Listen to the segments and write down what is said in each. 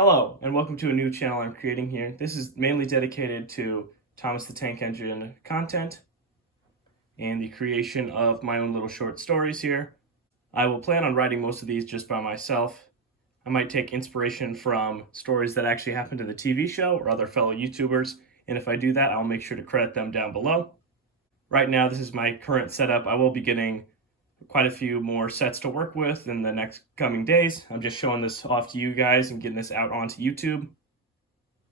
Hello, and welcome to a new channel I'm creating here. This is mainly dedicated to Thomas the Tank Engine content and the creation of my own little short stories here. I will plan on writing most of these just by myself. I might take inspiration from stories that actually happened in the TV show or other fellow YouTubers, and if I do that, I'll make sure to credit them down below. Right now, this is my current setup. I will be getting quite a few more sets to work with in the next coming days. I'm just showing this off to you guys and getting this out onto YouTube.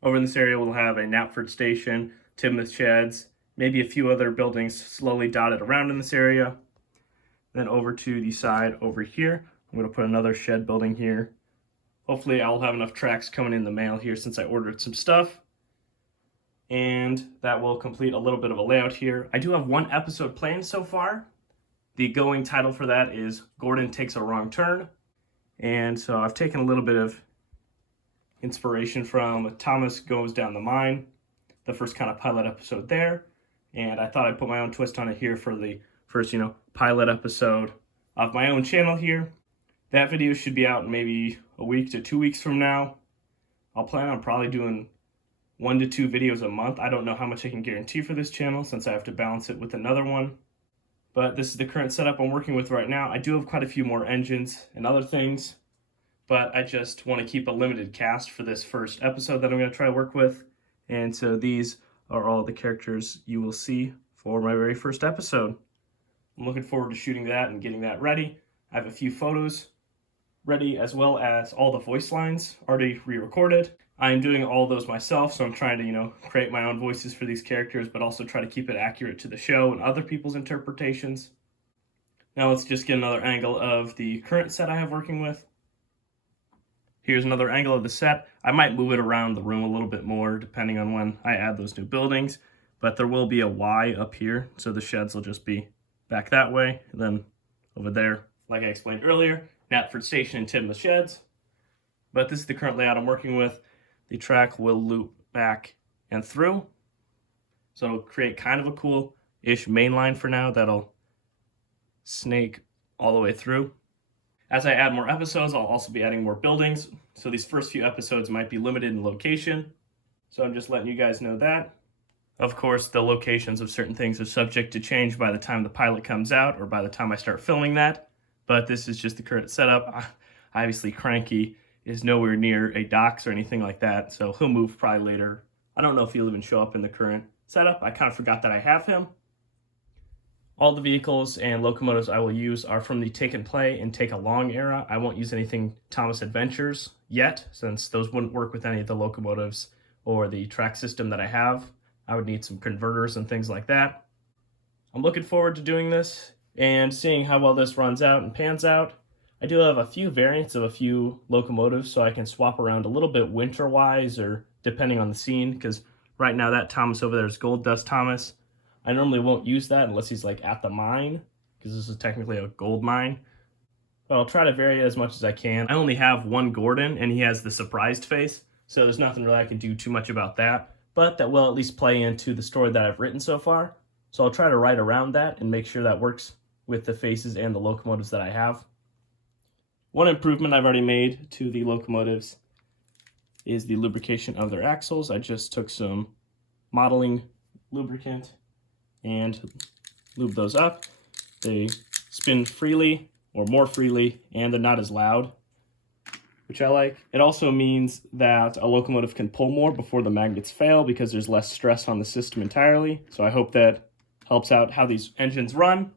Over in this area, we'll have a Knapford Station, Tidmouth Sheds, maybe a few other buildings slowly dotted around in this area. Then over to the side over here, I'm going to put another shed building here. Hopefully I'll have enough tracks coming in the mail here since I ordered some stuff. And that will complete a little bit of a layout here. I do have one episode planned so far. The going title for that is Gordon Takes a Wrong Turn. And so I've taken a little bit of inspiration from Thomas Goes Down the Mine, the first kind of pilot episode there. And I thought I'd put my own twist on it here for the first, pilot episode of my own channel here. That video should be out in maybe a week to 2 weeks from now. I'll plan on probably doing 1 to 2 videos a month. I don't know how much I can guarantee for this channel since I have to balance it with another one. But this is the current setup I'm working with right now. I do have quite a few more engines and other things, but I just want to keep a limited cast for this first episode that I'm going to try to work with. And so these are all the characters you will see for my very first episode. I'm looking forward to shooting that and getting that ready. I have a few photos ready as well as all the voice lines already re-recorded. I'm doing all those myself, so I'm trying to, create my own voices for these characters, but also try to keep it accurate to the show and other people's interpretations. Now let's just get another angle of the current set I have working with. Here's another angle of the set. I might move it around the room a little bit more depending on when I add those new buildings, but there will be a Y up here, so the sheds will just be back that way, and then over there, like I explained earlier, Knapford Station and Tidmouth Sheds. But this is the current layout I'm working with. The track will loop back and through. So it'll create kind of a cool-ish main line for now that'll snake all the way through. As I add more episodes, I'll also be adding more buildings. So these first few episodes might be limited in location. So I'm just letting you guys know that. Of course, the locations of certain things are subject to change by the time the pilot comes out or by the time I start filming that. But this is just the current setup. Obviously, Cranky is nowhere near a docks or anything like that, so he'll move probably later. I don't know if he'll even show up in the current setup. I kind of forgot that I have him. All the vehicles and locomotives I will use are from the Take and Play and Take Along era. I won't use anything Thomas Adventures yet, since those wouldn't work with any of the locomotives or the track system that I have. I would need some converters and things like that. I'm looking forward to doing this and seeing how well this runs out and pans out. I do have a few variants of a few locomotives, so I can swap around a little bit winter-wise or depending on the scene, because right now that Thomas over there is Gold Dust Thomas. I normally won't use that unless he's like at the mine, because this is technically a gold mine. But I'll try to vary it as much as I can. I only have one Gordon, and he has the surprised face, so there's nothing really I can do too much about that. But that will at least play into the story that I've written so far. So I'll try to write around that and make sure that works with the faces and the locomotives that I have. One improvement I've already made to the locomotives is the lubrication of their axles. I just took some modeling lubricant and lube those up. They spin freely or more freely, and they're not as loud, which I like. It also means that a locomotive can pull more before the magnets fail because there's less stress on the system entirely. So I hope that helps out how these engines run.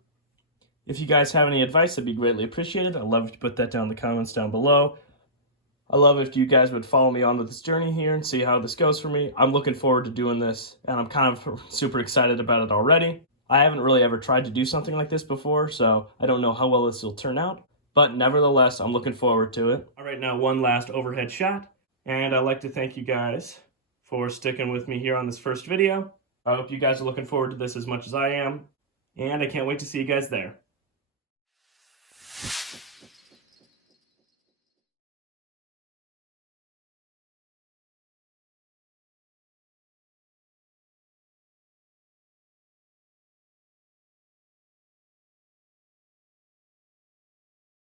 If you guys have any advice, that'd be greatly appreciated. I'd love if you put that down in the comments down below. I love if you guys would follow me on with this journey here and see how this goes for me. I'm looking forward to doing this, and I'm kind of super excited about it already. I haven't really ever tried to do something like this before, so I don't know how well this will turn out. But nevertheless, I'm looking forward to it. All right, now one last overhead shot, and I'd like to thank you guys for sticking with me here on this first video. I hope you guys are looking forward to this as much as I am, and I can't wait to see you guys there.